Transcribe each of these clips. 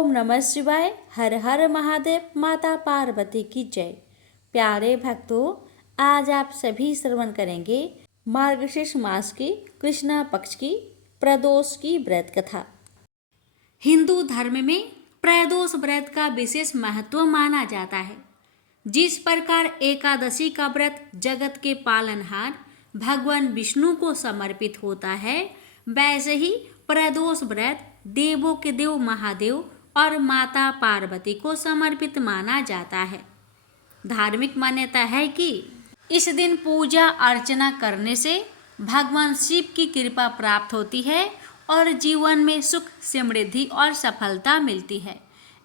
ओम नमः शिवाय। हर हर महादेव। माता पार्वती की जय। प्यारे भक्तों, आज आप सभी श्रवण करेंगे मार्गशीर्ष मास की कृष्णा पक्ष की प्रदोष की व्रत कथा। हिंदू धर्म में प्रदोष व्रत का विशेष महत्व माना जाता है। जिस प्रकार एकादशी का व्रत जगत के पालनहार भगवान विष्णु को समर्पित होता है, वैसे ही प्रदोष व्रत देवों के देव महादेव और माता पार्वती को समर्पित माना जाता है। धार्मिक मान्यता है कि इस दिन पूजा अर्चना करने से भगवान शिव की कृपा प्राप्त होती है और जीवन में सुख समृद्धि और सफलता मिलती है।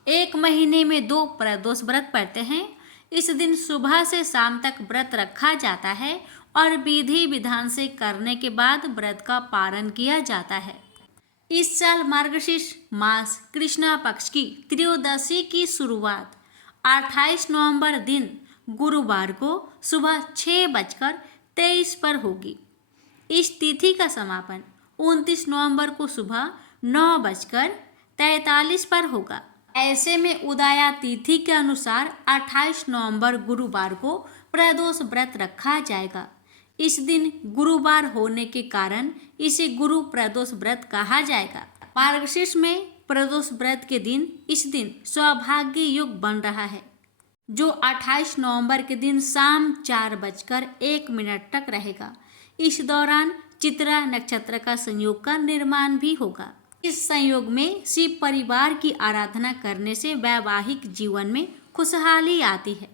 एक महीने में 2 प्रदोष व्रत पड़ते हैं। इस दिन सुबह से शाम तक व्रत रखा जाता है और विधि विधान से करने के बाद व्रत का पारण किया जाता है। इस साल मार्गशीर्ष मास कृष्णा पक्ष की त्रयोदशी की शुरुआत 28 नवंबर दिन गुरुवार को सुबह 6:23 पर होगी। इस तिथि का समापन 29 नवंबर को सुबह 9:43 पर होगा। ऐसे में उदया तिथि के अनुसार 28 नवंबर गुरुवार को प्रदोष व्रत रखा जाएगा। इस दिन गुरुवार होने के कारण इसे गुरु प्रदोष व्रत कहा जाएगा। मार्गशीर्ष में प्रदोष व्रत के दिन इस दिन सौभाग्य योग बन रहा है, जो 28 नवंबर के दिन शाम 4:01 तक रहेगा। इस दौरान चित्रा नक्षत्र का संयोग का निर्माण भी होगा। इस संयोग में शिव परिवार की आराधना करने से वैवाहिक जीवन में खुशहाली आती है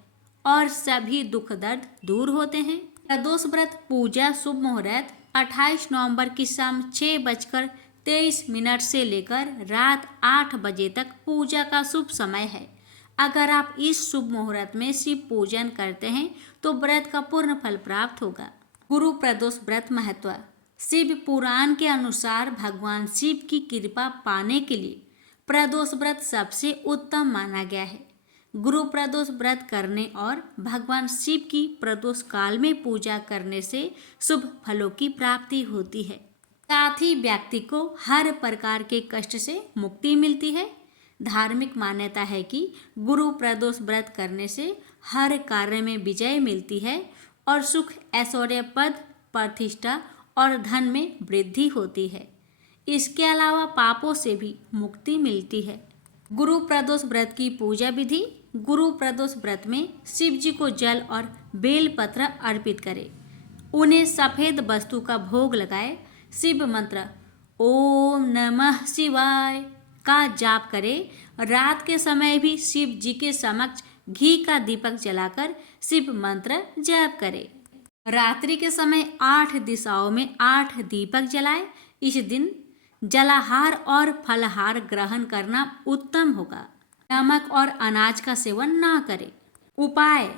और सभी दुख दर्द दूर होते हैं। प्रदोष व्रत पूजा शुभ मुहूर्त 28 नवंबर की शाम 6:23 से लेकर रात 8 बजे तक पूजा का शुभ समय है। अगर आप इस शुभ मुहूर्त में शिव पूजन करते हैं तो व्रत का पूर्ण फल प्राप्त होगा। गुरु प्रदोष व्रत महत्व। शिव पुराण के अनुसार भगवान शिव की कृपा पाने के लिए प्रदोष व्रत सबसे उत्तम माना गया है। गुरु प्रदोष व्रत करने और भगवान शिव की प्रदोष काल में पूजा करने से शुभ फलों की प्राप्ति होती है। साथ ही व्यक्ति को हर प्रकार के कष्ट से मुक्ति मिलती है। धार्मिक मान्यता है कि गुरु प्रदोष व्रत करने से हर कार्य में विजय मिलती है और सुख ऐश्वर्य पद प्रतिष्ठा और धन में वृद्धि होती है। इसके अलावा पापों से भी मुक्ति मिलती है। गुरु प्रदोष व्रत की पूजा विधि। गुरु प्रदोष व्रत में शिव जी को जल और बेलपत्र अर्पित करें। उन्हें सफ़ेद वस्तु का भोग लगाए। शिव मंत्र ओम नमः शिवाय का जाप करें। रात के समय भी शिव जी के समक्ष घी का दीपक जलाकर शिव मंत्र जाप करें। रात्रि के समय 8 दिशाओं में 8 दीपक जलाएं। इस दिन जलाहार और फलाहार ग्रहण करना उत्तम होगा। नमक और अनाज का सेवन ना करें। उपाय।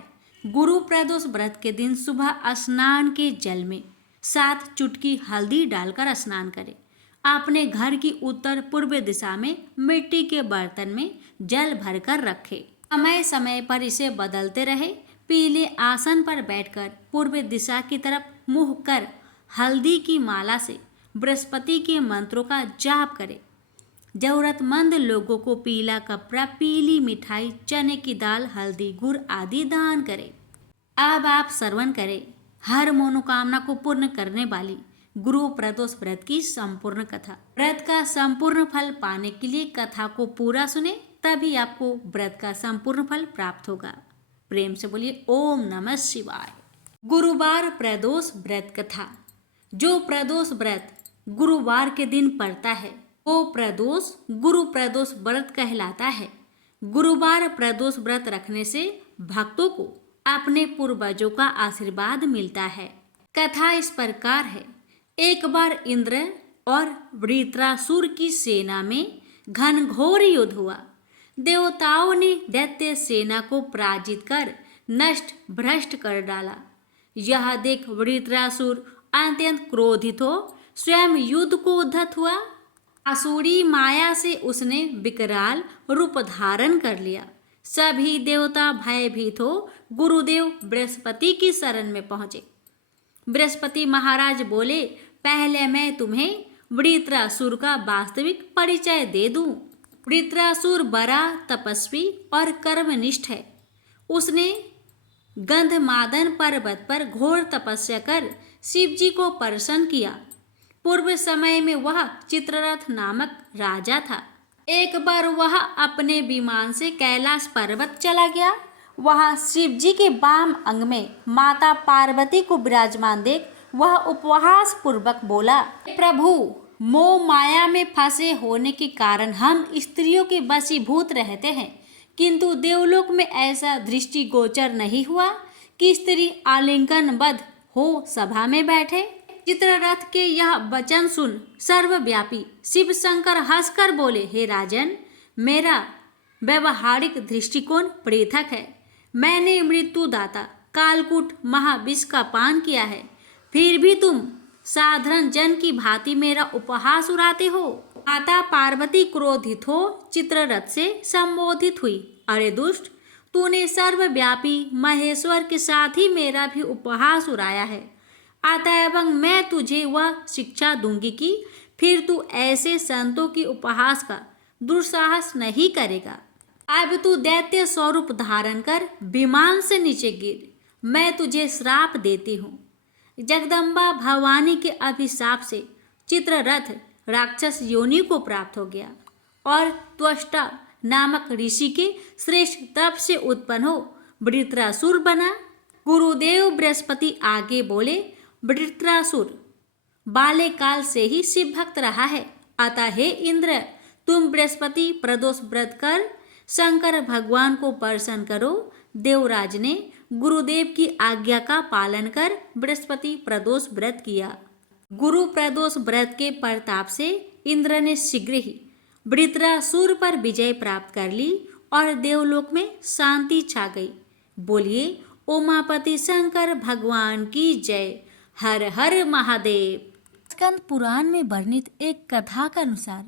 गुरु प्रदोष व्रत के दिन सुबह स्नान के जल में 7 चुटकी हल्दी डालकर स्नान करें। अपने घर की उत्तर पूर्व दिशा में मिट्टी के बर्तन में जल भरकर रखें। समय समय पर इसे बदलते रहे। पीले आसन पर बैठकर पूर्व दिशा की तरफ मुँह कर हल्दी की माला से बृहस्पति के मंत्रों का जाप करें। जरूरतमंद लोगों को पीला कपड़ा, पीली मिठाई, चने की दाल, हल्दी, गुड़ आदि दान करें। अब आप श्रवण करें हर मनोकामना को पूर्ण करने वाली गुरु प्रदोष व्रत की संपूर्ण कथा। व्रत का संपूर्ण फल पाने के लिए कथा को पूरा सुने, तभी आपको व्रत का संपूर्ण फल प्राप्त होगा। प्रेम से बोलिए ओम नमः शिवाय। गुरुवार प्रदोष व्रत कथा। जो प्रदोष व्रत गुरुवार के दिन पड़ता है वो प्रदोष गुरु प्रदोष व्रत कहलाता है। गुरुवार प्रदोष व्रत रखने से भक्तों को अपने पूर्वजों का आशीर्वाद मिलता है। कथा इस प्रकार है। एक बार इंद्र और वृत्रासुर की सेना में घनघोर युद्ध हुआ। देवताओं ने दैत्य सेना को पराजित कर नष्ट भ्रष्ट कर डाला। यह देख वृत्रासुर अत्यंत क्रोधित हो स्वयं युद्ध को उद्धत हुआ। आसुरी माया से उसने विकराल रूप धारण कर लिया। सभी देवता भयभीत हो गुरुदेव बृहस्पति की शरण में पहुंचे। बृहस्पति महाराज बोले, पहले मैं तुम्हें वृत्रासुर का वास्तविक परिचय दे दूं। वृत्रासुर बड़ा तपस्वी और कर्मनिष्ठ है। उसने गंधमादन पर्वत पर घोर तपस्या कर शिव जी को प्रसन्न किया। पूर्व समय में वह चित्ररथ नामक राजा था। एक बार वह अपने विमान से कैलाश पर्वत चला गया। वहां शिव जी के वाम अंग में माता पार्वती को विराजमान देख वह उपहास पूर्वक बोला, प्रभु, मोह माया में फंसे होने के कारण हम स्त्रियों के वशीभूत रहते हैं, किंतु देवलोक में ऐसा दृष्टि गोचर नहीं हुआ कि स्त्री आलिंगनबद्ध हो सभा में बैठे। चित्ररथ के यह वचन सुन सर्वव्यापी शिव शंकर हंसकर बोले, हे राजन, मेरा व्यवहारिक दृष्टिकोण पृथक है। मैंने मृत्युदाता कालकूट महाविष का पान किया है, फिर भी तुम साधारण जन की भांति मेरा उपहास उड़ाते हो। माता पार्वती क्रोधित हो चित्ररथ से संबोधित हुई, अरे दुष्ट, तूने सर्वव्यापी महेश्वर के साथ ही मेरा भी उपहास उड़ाया है। अतएव मैं तुझे वह शिक्षा दूंगी कि फिर तू ऐसे संतों की उपहास का दुस्साहस नहीं करेगा। अब तू दैत्य स्वरूप धारण कर विमान से नीचे गिर, मैं तुझे श्राप देती हूँ। जगदम्बा भवानी के अभिशाप से चित्ररथ राक्षस योनि को प्राप्त हो गया और त्वष्टा नामक ऋषि के श्रेष्ठ तप से उत्पन्न हो वृत्रासुर बना। गुरुदेव बृहस्पति आगे बोले, वृत्रासुर बाल्यकाल से ही शिव भक्त रहा है, अतः हे इंद्र, तुम बृहस्पति प्रदोष व्रत कर शंकर भगवान को प्रसन्न करो। देवराज ने गुरुदेव की आज्ञा का पालन कर बृहस्पति प्रदोष व्रत किया। गुरु प्रदोष व्रत के प्रताप से इंद्र ने शीघ्र ही वृत्रासुर पर विजय प्राप्त कर ली और देवलोक में शांति छा गई। बोलिए उमापति शंकर भगवान की जय। हर हर महादेव। स्कंद पुराण में वर्णित एक कथा के अनुसार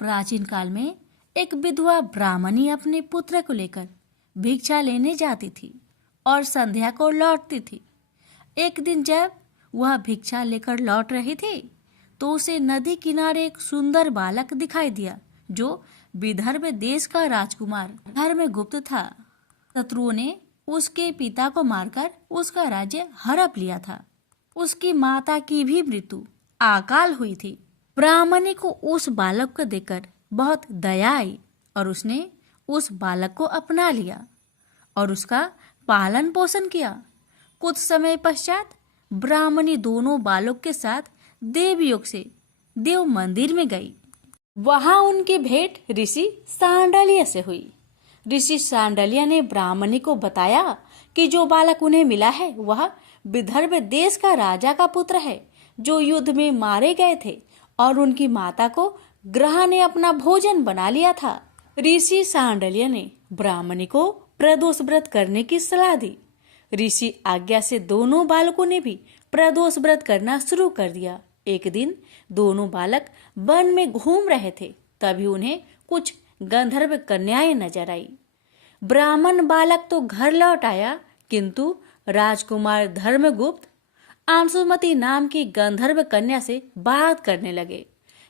प्राचीन काल में एक विधवा ब्राह्मणी अपने पुत्र को लेकर भिक्षा लेने जाती थी और संध्या को लौटती थी। एक दिन जब वह भिक्षा लेकर लौट रही थी तो उसे नदी किनारे एक सुंदर बालक दिखाई दिया जो विदर्भ देश का राजकुमार धर्मगुप्त था। शत्रुओं ने उसके पिता को मारकर उसका राज्य हड़प लिया था। उसकी माता की भी मृत्यु अकाल हुई थी। ब्राह्मणी को उस बालक को देखकर बहुत दया आई और उसने उस बालक को अपना लिया और उसका पालन पोषण किया। कुछ समय पश्चात ब्राह्मणी दोनों बालक के साथ देवयोग से देव मंदिर में गई। वहां उनकी भेंट ऋषि सांडल्य से हुई। ऋषि सांडल्य ने ब्राह्मणी को बताया कि जो बालक उन्हें मिला है वह विदर्भ देश का राजा का पुत्र है जो युद्ध में मारे गए थे और उनकी माता को ग्रह ने अपना भोजन बना लिया था। ऋषि सांडल्य ने ब्राह्मणी को प्रदोष व्रत करने की सलाह दी। ऋषि आज्ञा से दोनों बालकों ने भी प्रदोष व्रत करना शुरू कर दिया। एक दिन दोनों बालक वन में घूम रहे थे, तभी उन्हें कुछ गंधर्व कन्याएं नजर आई। ब्राह्मण बालक तो घर लौट आया, किंतु राजकुमार धर्मगुप्त अंशुमति नाम की गंधर्व कन्या से बात करने लगे।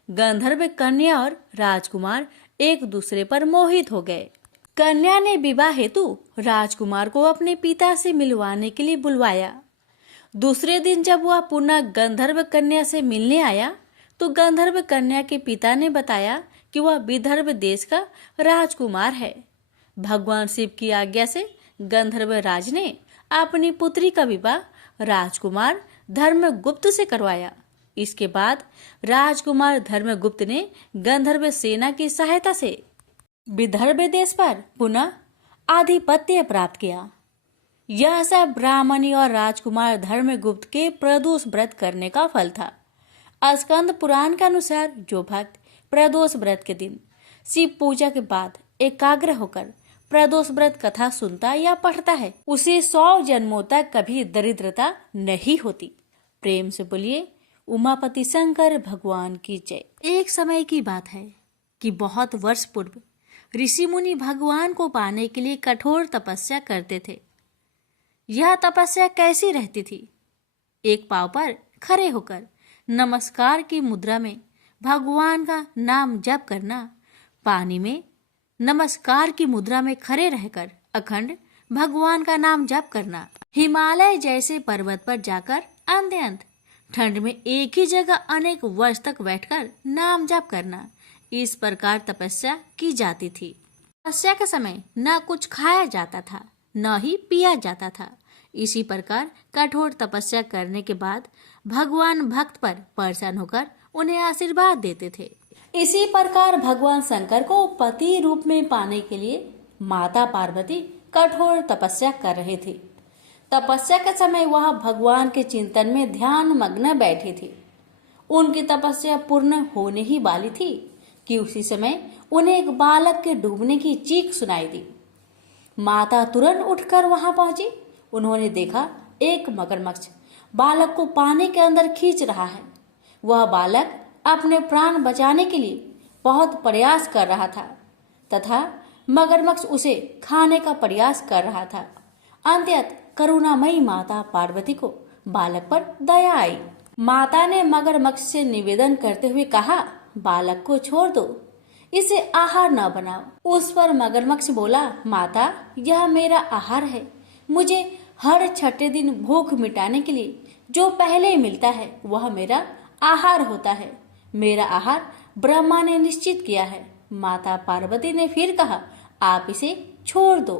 गंधर्व कन्या और राजकुमार एक दूसरे पर मोहित हो गए। कन्या ने विवाह हेतु राजकुमार को अपने पिता से मिलवाने के लिए बुलवाया। दूसरे दिन जब वह पुनः गंधर्व कन्या से मिलने आया तो गंधर्व कन्या के पिता ने बताया कि वह विदर्भ देश का राजकुमार है। भगवान शिव की आज्ञा से गंधर्व राज ने अपनी पुत्री का विवाह राजकुमार धर्मगुप्त से करवाया। इसके बाद राजकुमार धर्मगुप्त ने गंधर्व सेना की सहायता से विदर्भ देश पर पुनः आधिपत्य प्राप्त किया। यह सब ब्राह्मणी और राजकुमार धर्मगुप्त के प्रदोष व्रत करने का फल था। स्कंद पुराण के अनुसार जो भक्त प्रदोष व्रत के दिन शिव पूजा के बाद एकाग्र होकर प्रदोष व्रत कथा सुनता या पढ़ता है उसे 100 जन्मों तक कभी दरिद्रता नहीं होती। प्रेम से बोलिए उमापति शंकर भगवान की जय। एक समय की बात है कि बहुत वर्ष पूर्व ऋषि मुनि भगवान को पाने के लिए कठोर तपस्या करते थे। यह तपस्या कैसी रहती थी? एक पांव पर खड़े होकर नमस्कार की मुद्रा में भगवान का नाम जप करना, पानी में नमस्कार की मुद्रा में खड़े रहकर अखंड भगवान का नाम जप करना। हिमालय जैसे पर्वत पर जाकर अंत ठंड में एक ही जगह अनेक वर्ष तक बैठकर नाम जप करना। इस प्रकार तपस्या की जाती थी। तपस्या के समय न कुछ खाया जाता था, न ही पिया जाता था। इसी प्रकार कठोर तपस्या करने के बाद भगवान भक्त पर प्रसन्न होकर उन्हें आशीर्वाद देते थे। इसी प्रकार भगवान शंकर को पति रूप में पाने के लिए माता पार्वती कठोर तपस्या कर रहे थे। तपस्या के समय वह भगवान के चिंतन में ध्यान मग्न बैठे थे। उनकी तपस्या पूर्ण होने ही वाली थी कि उसी समय उन्हें एक बालक के डूबने की चीख सुनाई दी। माता तुरंत उठकर वहां पहुंची। उन्होंने देखा एक मगरमच्छ बालक को पानी के अंदर खींच रहा है। वह बालक अपने प्राण बचाने के लिए बहुत प्रयास कर रहा था तथा मगरमच्छ उसे खाने का प्रयास कर रहा था। अंततः करुणामयी माता पार्वती को बालक पर दया आई। माता ने मगरमच्छ से निवेदन करते हुए कहा, बालक को छोड़ दो, इसे आहार न बनाओ। उस पर मगरमच्छ बोला, माता यह मेरा आहार है। मुझे हर छठे दिन भूख मिटाने के लिए जो पहले मिलता है वह मेरा आहार होता है। मेरा आहार ब्रह्मा ने निश्चित किया है। माता पार्वती ने फिर कहा, आप इसे छोड़ दो,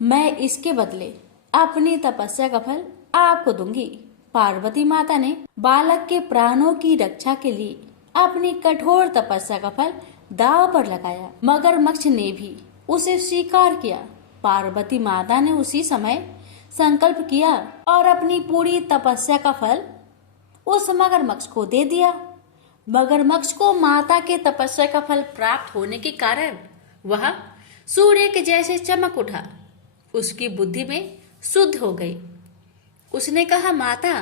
मैं इसके बदले अपनी तपस्या का फल आपको दूंगी। पार्वती माता ने बालक के प्राणों की रक्षा के लिए अपनी कठोर तपस्या का फल दांव पर लगाया। मगरमच्छ ने भी उसे स्वीकार किया। पार्वती माता ने उसी समय संकल्प किया और अपनी पूरी तपस्या का फल उस मगरमच्छ को दे दिया। मगरमच्छ को माता के तपस्या का फल प्राप्त होने के कारण वह सूर्य के जैसे चमक उठा। उसकी बुद्धि में शुद्ध हो गई। उसने कहा, माता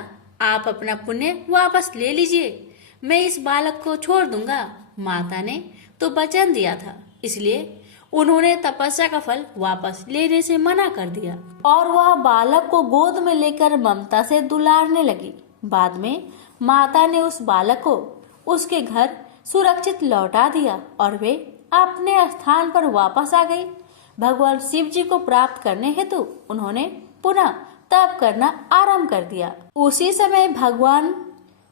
आप अपना पुण्य वापस ले लीजिए, मैं इस बालक को छोड़ दूंगा। माता ने तो वचन दिया था, इसलिए उन्होंने तपस्या का फल वापस लेने से मना कर दिया और वह बालक को गोद में लेकर ममता से दुलारने लगी। बाद में माता ने उस बालक को उसके घर सुरक्षित लौटा दिया और वे अपने स्थान पर वापस आ गई। भगवान शिव जी को प्राप्त करने हेतु उन्होंने पुनः तप करना आरंभ कर दिया। उसी समय भगवान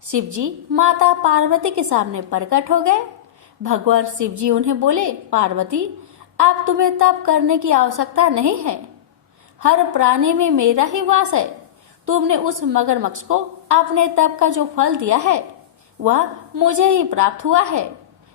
शिव जी माता पार्वती के सामने प्रकट हो गए। भगवान शिव जी उन्हें बोले, पार्वती अब तुम्हें तप करने की आवश्यकता नहीं है। हर प्राणी में मेरा ही वास है। तुमने उस मगरमच्छ को अपने तप का जो फल दिया है वह मुझे ही प्राप्त हुआ है,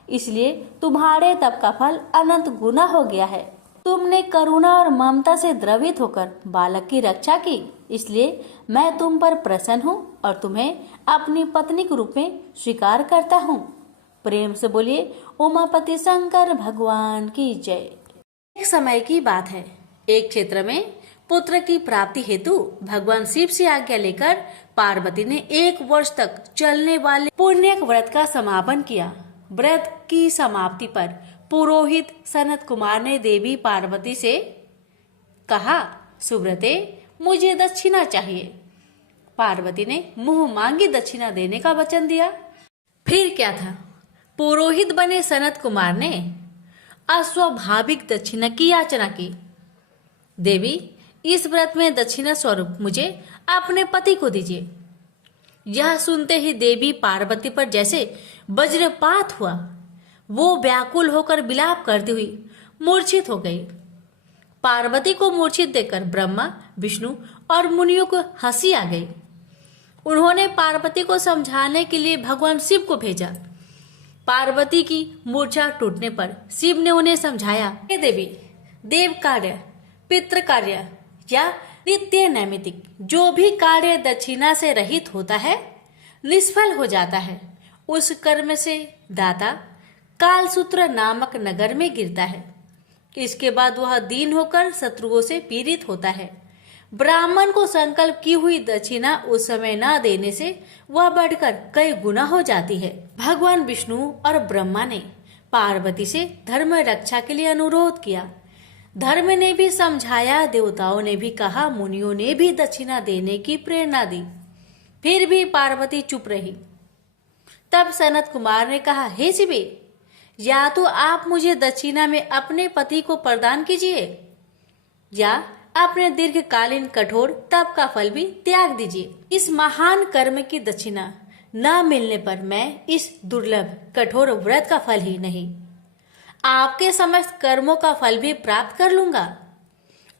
इसलिए तुम्हारे तप का फल अनंत गुना हो गया है। तुमने करुणा और ममता से द्रवित होकर बालक की रक्षा की, इसलिए मैं तुम पर प्रसन्न हूँ और तुम्हें अपनी पत्नी के रूप में स्वीकार करता हूँ। प्रेम से बोलिए उमापति शंकर भगवान की जय। एक समय की बात है, एक क्षेत्र में पुत्र की प्राप्ति हेतु भगवान शिव से आज्ञा लेकर पार्वती ने 1 वर्ष तक चलने वाले पुण्य व्रत का समापन किया। व्रत की समाप्ति पर पुरोहित सनत कुमार ने देवी पार्वती से कहा, सुव्रते मुझे दक्षिणा चाहिए। पार्वती ने मुंह मांगी दक्षिणा देने का वचन दिया। फिर क्या था, पुरोहित बने सनत कुमार ने अस्वाभाविक दक्षिणा की याचना की। देवी इस व्रत में दक्षिणा स्वरूप मुझे अपने पति को दीजिए। यह सुनते ही देवी पार्वती पर जैसे वज्रपात हुआ। वो व्याकुल होकर विलाप करती हुई मूर्छित हो गई। पार्वती को मूर्छित देखकर ब्रह्मा, विष्णु और मुनियों को हंसी आ गई। उन्होंने पार्वती को समझाने के लिए भगवान शिव को भेजा। पार्वती की मूर्छा टूटने पर शिव ने उन्हें समझाया, हे देवी, देव कार्य, पितृ कार्य या नित्य नैमित्तिक जो भी कार्य दक्षिणा से रहित होता है निष्फल हो जाता है। उस कर्म से दाता कालसूत्र नामक नगर में गिरता है। इसके बाद वह दीन होकर शत्रुओं से पीड़ित होता है। ब्राह्मण को संकल्प की हुई दक्षिणा उस समय न देने से वह बढ़कर कई गुना हो जाती है। भगवान विष्णु और ब्रह्मा ने पार्वती से धर्म रक्षा के लिए अनुरोध किया। धर्म ने भी समझाया, देवताओं ने भी कहा, मुनियों ने भी दक्षिणा देने की प्रेरणा दी, फिर भी पार्वती चुप रही। तब सनत कुमार ने कहा, हे शिवे, या तो आप मुझे दक्षिणा में अपने पति को प्रदान कीजिए या अपने दीर्घकालीन कठोर तप का फल भी त्याग दीजिए। इस महान कर्म की दक्षिणा न मिलने पर मैं इस दुर्लभ कठोर व्रत का फल ही नहीं, आपके समस्त कर्मों का फल भी प्राप्त कर लूंगा।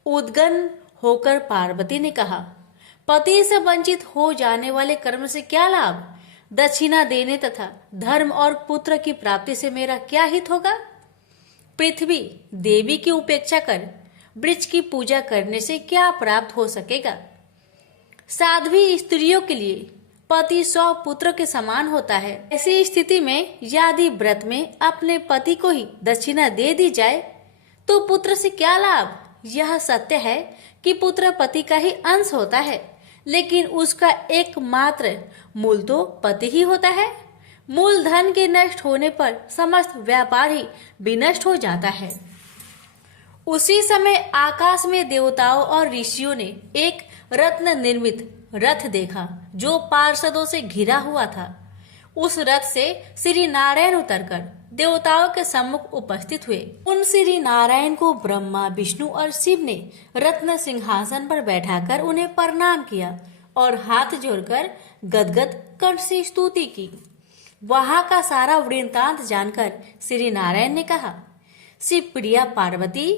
उद्गन होकर पार्वती ने कहा, पति से वंचित हो जाने वाले कर्म से क्या लाभ? दक्षिणा देने तथा धर्म और पुत्र की प्राप्ति से मेरा क्या हित होगा? पृथ्वी देवी की उपेक्षा कर वृक्ष की पूजा करने से क्या प्राप्त हो सकेगा? साध्वी स्त्रियों के लिए पति 100 पुत्र के समान होता है। ऐसी स्थिति में यदि व्रत में अपने पति को ही दक्षिणा दे दी जाए तो पुत्र से क्या लाभ? यह सत्य है कि पुत्र पति का ही अंश होता है, लेकिन उसका एकमात्र मूल तो पति ही होता है। मूल धन के नष्ट होने पर समस्त व्यापार ही विनष्ट हो जाता है। उसी समय आकाश में देवताओं और ऋषियों ने एक रत्न निर्मित रथ देखा जो पार्षदों से घिरा हुआ था। उस रथ से श्री नारायण उतरकर देवताओं के सम्मुख उपस्थित हुए। उन श्री नारायण को ब्रह्मा, विष्णु और शिव ने रत्न सिंहासन पर बैठाकर उन्हें प्रणाम किया और हाथ जोड़कर गदगद कंठ से स्तुति की। वहां का सारा वृत्तांत जानकर श्री नारायण ने कहा, शिव प्रिया पार्वती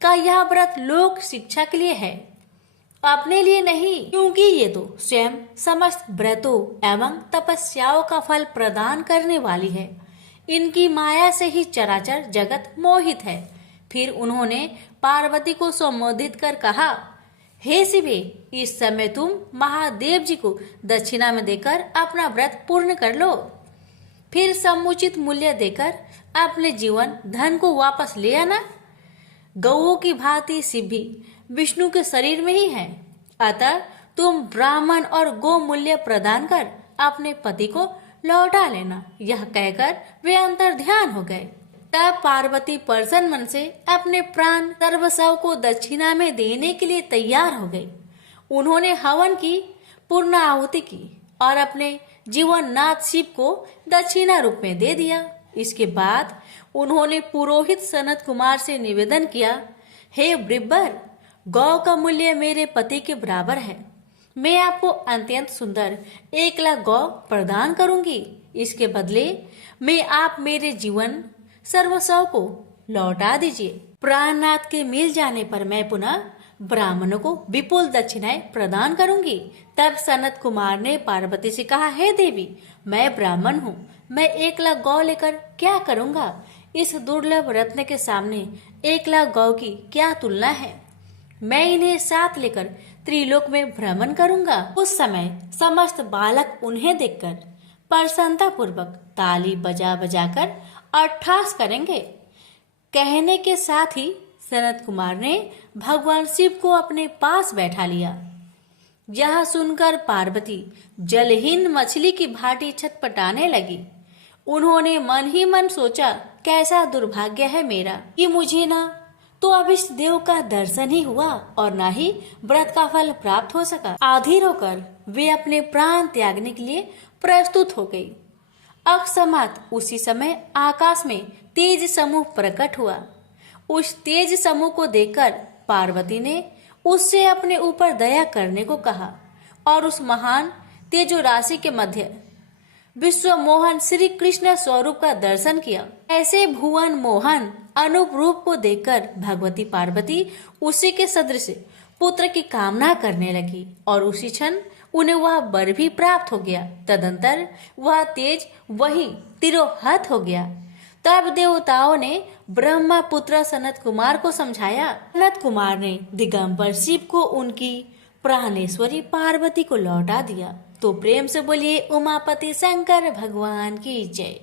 का यह व्रत लोक शिक्षा के लिए है, अपने लिए नहीं, क्योंकि ये तो स्वयं समस्त व्रतों एवं तपस्याओं का फल प्रदान करने वाली है। इनकी माया से ही चराचर जगत मोहित है। फिर उन्होंने पार्वती को संबोधित कर कहा, हे शिवे, इस समय तुम महादेव जी को दक्षिणा में देकर अपना व्रत पूर्ण कर लो। फिर समुचित मूल्य देकर अपने जीवन धन को वापस ले आना। गौओं की भांति शिव भी विष्णु के शरीर में ही है, अतः तुम ब्राह्मण और गो मूल्य प्रदान कर अपने पति को लौटा लेना। यह कहकर वे अंतर ध्यान हो गए। तब पार्वती प्रसन्न मन से अपने प्राण सर्वस्व को दक्षिणा में देने के लिए तैयार हो गई। उन्होंने हवन की पूर्ण आहुति की और अपने जीवन नाथ शिव को दक्षिणा रूप में दे दिया। इसके बाद उन्होंने पुरोहित सनत कुमार से निवेदन किया, हे ब्रिब्बर, गौ का मूल्य मेरे पति के बराबर है। मैं आपको अत्यंत सुंदर 1 लाख गौ प्रदान करूंगी। इसके बदले में आप मेरे जीवन सर्वस्व को लौटा दीजिए। प्राणनाथ के मिल जाने पर मैं पुनः ब्राह्मणों को विपुल दक्षिणाएं प्रदान करूंगी। तब सनत कुमार ने पार्वती से कहा, हे देवी, मैं ब्राह्मण हूँ, मैं 1 लाख गौ लेकर क्या करूंगा? इस दुर्लभ रत्न के सामने 1 लाख गौ की क्या तुलना है? मैं इन्हें साथ लेकर त्रिलोक में भ्रमण करूंगा। उस समय समस्त बालक उन्हें देखकर प्रसन्नता पूर्वक ताली बजा बजाकर अट्ठास करेंगे। कहने के साथ ही सनत कुमार ने भगवान शिव को अपने पास बैठा लिया। यह सुनकर पार्वती जलहीन मछली की भांति छटपटाने लगी। उन्होंने मन ही मन सोचा, कैसा दुर्भाग्य है मेरा कि मुझे ना तो अभिष्ट देव का दर्शन ही हुआ और ना ही व्रत का फल प्राप्त हो सका। आधीर होकर वे अपने प्राण त्यागने के लिए प्रस्तुत हो गई। अकस्मात उसी समय आकाश में तेज समूह प्रकट हुआ। उस तेज समूह को देखकर पार्वती ने उससे अपने ऊपर दया करने को कहा और उस महान तेजो राशि के मध्य विश्व मोहन श्री कृष्ण स्वरूप का दर्शन किया। ऐसे भुवन मोहन अनूप रूप को देखकर भगवती पार्वती उसी के सदृश पुत्र की कामना करने लगी और उसी क्षण उन्हें वह वर भी प्राप्त हो गया। तदंतर वह तेज वही तिरोहत हो गया। तब देवताओं ने ब्रह्मा पुत्र सनत कुमार को समझाया। सनत कुमार ने दिगंबर शिव को उनकी प्राणेश्वरी पार्वती को लौटा दिया। तो प्रेम से बोलिए उमापति शंकर भगवान की जय।